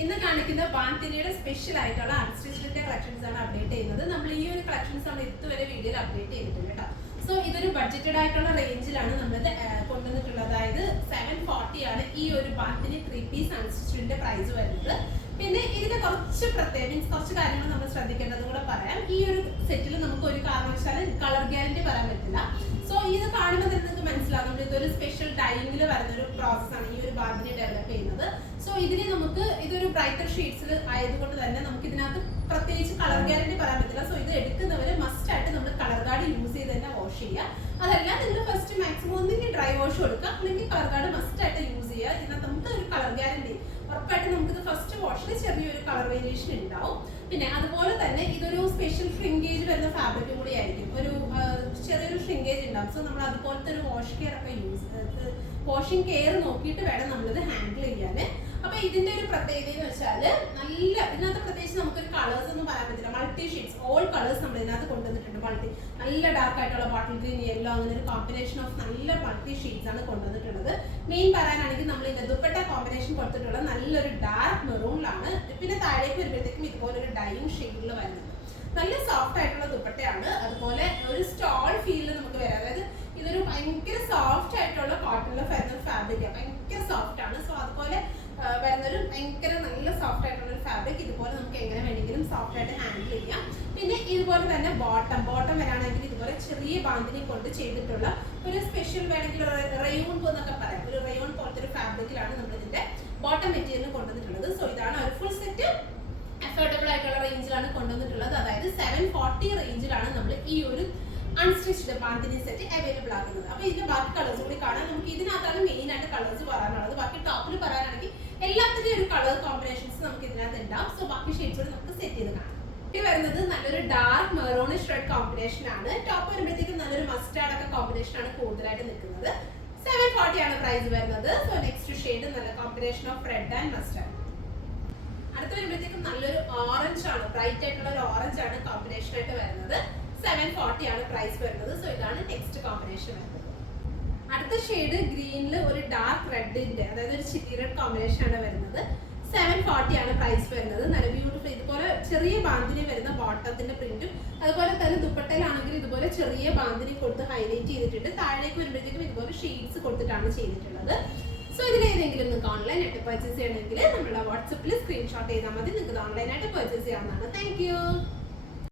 ഇന്ന് കാണിക്കുന്ന ബാന്തിനിയുടെ സ്പെഷ്യൽ ആയിട്ടുള്ള അൺസ്റ്റിച്ചിന്റെ കളക്ഷൻസ് ആണ് അപ്ഡേറ്റ് ചെയ്യുന്നത്. നമ്മൾ ഈ ഒരു കളക്ഷൻസ് നമ്മൾ ഇതുവരെ വീഡിയോയിൽ അപ്ഡേറ്റ് ചെയ്തിട്ടുണ്ട് കേട്ടോ. സോ ഇതൊരു ബഡ്ജറ്റഡ് ആയിട്ടുള്ള റേഞ്ചിലാണ് നമ്മൾ കൊണ്ടുവന്നിട്ടുള്ളത്. അതായത് 740 ആണ് ഈ ഒരു ബാന്തിനി 3 പീസ് അൺസ്റ്റിച്ചിന്റെ പ്രൈസ് വരുന്നത്. പിന്നെ ഇതിന്റെ കുറച്ച് കാര്യങ്ങൾ നമ്മൾ ശ്രദ്ധിക്കേണ്ടതും കൂടെ പറയാം. ഈ ഒരു സെറ്റിൽ നമുക്ക് ഒരു കാരണവശാലും കളർ ഗ്യാരണ്ടി പറയാൻ പറ്റില്ല. സോ ഇത് കാണുമ്പോൾ തന്നെ നിങ്ങൾക്ക് മനസ്സിലാവും നമ്മൾ ഇതൊരു സ്പെഷ്യൽ ഡൈയിങ്ങിൽ വരുന്ന ഒരു പ്രോസസ്സാണ് ഈ ഒരു ബാന്തിനി ഡെവലപ്പ് ചെയ്യുന്നത്. സോ ഇതിന് നമുക്ക് ഇതൊരു ബ്രൈറ്റർ ഷെയ്ഡ്സിൽ ആയതുകൊണ്ട് തന്നെ നമുക്ക് ഇതിനകത്ത് പ്രത്യേകിച്ച് കളർ ഗ്യാരണ്ടി പറയാൻ പറ്റില്ല. സോ ഇത് എടുക്കുന്നവര് മസ്റ്റ് ആയിട്ട് നമ്മൾ കളർ ഗാർഡ് യൂസ് ചെയ്ത് തന്നെ വാഷ് ചെയ്യുക. അതല്ല നിങ്ങൾ ഫസ്റ്റ് മാക്സിമം ഒന്നെങ്കിൽ ഡ്രൈ വാഷ് കൊടുക്കുക, അല്ലെങ്കിൽ കളർ ഗാർഡ് മസ്റ്റ് ആയിട്ട് യൂസ് ചെയ്യുക. ഇതിനകത്ത് നമുക്ക് ഒരു കളർ ഗ്യാരണ്ടി ഉറപ്പായിട്ട് നമുക്കിത് ഫസ്റ്റ് വാഷിൽ ചെറിയൊരു കളർ വേരിയേഷൻ ഉണ്ടാവും. പിന്നെ അതുപോലെ തന്നെ ഇതൊരു സ്പെഷ്യൽ ഷ്രിങ്കേജ് വരുന്ന ഫാബ്രിക്കും കൂടി ആയിരിക്കും. ഒരു ചെറിയൊരു ഷ്രിങ്കേജ് ഉണ്ടാവും. സോ നമ്മൾ അതുപോലത്തെ ഒരു വാഷിംഗ് കെയർ നോക്കിയിട്ട് വേണം നമ്മളിത് ഹാൻഡിൽ ചെയ്യാൻ. അപ്പൊ ഇതിന്റെ ഒരു പ്രത്യേകത എന്ന് വെച്ചാൽ നല്ല ഇതിനകത്ത് പ്രത്യേകിച്ച് നമുക്കൊരു കളേഴ്സ് ഒന്നും പറയാൻ പറ്റില്ല. മൾട്ടി ഷെയ്ഡ്സ് ഓൾ കളേഴ്സ് നമ്മൾ ഇതിനകത്ത് കൊണ്ടുവന്നിട്ടുണ്ട്. നല്ല ഡാർക്ക് ആയിട്ടുള്ള ബോട്ടിൽ ഗ്രീൻ, യെല്ലോ, അങ്ങനെ ഒരു കോമ്പിനേഷൻ ഓഫ് നല്ല മൾട്ടി ഷെയ്ഡ്സ് ആണ് കൊണ്ടുവന്നിട്ടുള്ളത്. മെയിൻ പറയാനാണെങ്കിൽ നമ്മൾ ഇതിന്റെ ദുപ്പട്ട കോമ്പിനേഷൻ കൊടുത്തിട്ടുള്ള നല്ലൊരു ഡാർക്ക് മെറൂണിലാണ്. പിന്നെ താഴേക്ക് വരുമ്പോഴത്തേക്കും ഇതുപോലെ ഒരു ഡൈയിങ് ഷെയ്ഡിൽ വരുന്നത് നല്ല സോഫ്റ്റ് ആയിട്ടുള്ള ദുപ്പട്ടയാണ്. അതുപോലെ ഒരു സ്റ്റോൾ ഫീൽ നമുക്ക് വരാം. അതായത് ഇതൊരു ഭയങ്കര സോഫ്റ്റ് ആയിട്ടുള്ള കോട്ടണിൽ വരുന്ന ഫാബ്രിക് ഭയങ്കര സോഫ്റ്റ് ആണ്. സോ അതുപോലെ വരുന്നൊരു ഭയങ്കര നല്ല സോഫ്റ്റ് ആയിട്ടുള്ള ഒരു ഫാബ്രിക് ഇതുപോലെ നമുക്ക് എങ്ങനെ വേണമെങ്കിലും സോഫ്റ്റ് ആയിട്ട് ഹാൻഡിൽ ചെയ്യാം. പിന്നെ ഇതുപോലെ തന്നെ ബോട്ടം വരാണെങ്കിൽ ഇതുപോലെ ചെറിയ ബാന്തിനി കൊണ്ട് ചെയ്തിട്ടുള്ള ഒരു സ്പെഷ്യൽ വേണമെങ്കിൽ റയോൺ എന്നൊക്കെ പറയാം. ഒരു റയോൺ പോലത്തെ ഒരു ഫാബ്രിക്കിലാണ് നമ്മൾ ഇതിന്റെ ബോട്ടം മെറ്റീരിയൽ കൊണ്ടുവന്നിട്ടുള്ളത്. സോ ഇതാണ് ഒരു ഫുൾ സെറ്റ് അഫോർഡബിൾ ആയിട്ടുള്ള റേഞ്ചിലാണ് കൊണ്ടുവന്നിട്ടുള്ളത്. അതായത് 740 റേഞ്ചിലാണ് നമ്മൾ ഈ ഒരു അൺസ്റ്റിച്ച്ഡ് ബാന്തിനി സെറ്റ് അവൈലബിൾ ആക്കുന്നത്. അപ്പൊ ഇതിന്റെ ബാക്കി കളേഴ്സ് കൂടി കാണാൻ നമുക്ക് ഇതിനകത്താണ് മെയിൻ ആയിട്ട് കളേഴ്സ് പറയാനുള്ളത്. ബാക്കി ടോപ്പിൽ പറയാനാണെങ്കിൽ എല്ലാത്തിന്റെയും ഒരു കളർ കോമ്പിനേഷൻസ് നമുക്ക് ഇതിനകത്ത് ഉണ്ടാവും. സോ ബാക്കി ഷെയ്ഡ്സ് കൂടി നമുക്ക് സെറ്റ് ചെയ്ത് കാണാം. ഇത് വരുന്നത് നല്ലൊരു ഡാർക്ക് മെറൂണിഷ് റെഡ് കോമ്പിനേഷൻ ആണ്. ടോപ്പ് വരുമ്പോഴത്തേക്കും നല്ലൊരു മസ്റ്റാർഡ് ഒക്കെ കോമ്പിനേഷൻ ആണ് കൂടുതലായിട്ട് നിൽക്കുന്നത്. 740 ആണ് പ്രൈസ് വരുന്നത്. സോ നെക്സ്റ്റ് ഷെയ്ഡ് നല്ല combination of red and mustard. അടുത്ത വരുമ്പോഴത്തേക്കും നല്ലൊരു ഓറഞ്ച് ആണ്, ബ്രൈറ്റ് ആയിട്ടുള്ള ഒരു ഓറഞ്ച് ആണ് കോമ്പിനേഷൻ ആയിട്ട് വരുന്നത്. 740 ആണ് പ്രൈസ് വരുന്നത്. സോ ഇതാണ് നെക്സ്റ്റ് കോമ്പിനേഷൻ വരുന്നത്. അടുത്ത ഷെയ്ഡ് ഗ്രീനിൽ ഒരു ഡാർക്ക് റെഡിന്റെ അതായത് ഒരു ചില്ലി റെഡ് കോമ്പിനേഷൻ ആണ് വരുന്നത്. 740 ആണ് പ്രൈസ് വരുന്നത്. നല്ല ബ്യൂട്ടിഫുൾ ഇതുപോലെ ചെറിയ ബാന്തിനി വരുന്ന ബോട്ടത്തിന്റെ പ്രിന്റും അതുപോലെ തന്നെ ദുപ്പട്ടയിലാണെങ്കിൽ ഇതുപോലെ ചെറിയ ബാന്തിനി കൊടുത്ത് ഹൈലൈറ്റ് ചെയ്തിട്ടുണ്ട്. താഴേക്ക് വരുമ്പോഴത്തേക്കും ഇതുപോലെ ഷെയ്ഡ്സ് കൊടുത്തിട്ടാണ് ചെയ്തിട്ടുള്ളത്. സോ ഇതിലേതെങ്കിലും നിങ്ങൾക്ക് ഓൺലൈനായിട്ട് പർച്ചേസ് ചെയ്യണമെങ്കിൽ നമ്മുടെ വാട്സപ്പിൽ സ്ക്രീൻഷോട്ട് ചെയ്താൽ മതി. നിങ്ങൾക്ക് ഓൺലൈനായിട്ട് പർച്ചേസ് ചെയ്യാവുന്നതാണ്. Thank you.